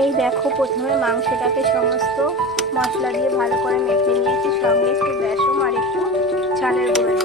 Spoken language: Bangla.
এই দেখো, প্রথমে মাংসটাকে সমস্ত মশলা দিয়ে ভালো করে মেখে নিয়েছি, সঙ্গে একটু বেসন আর একটু চালের গুঁড়ো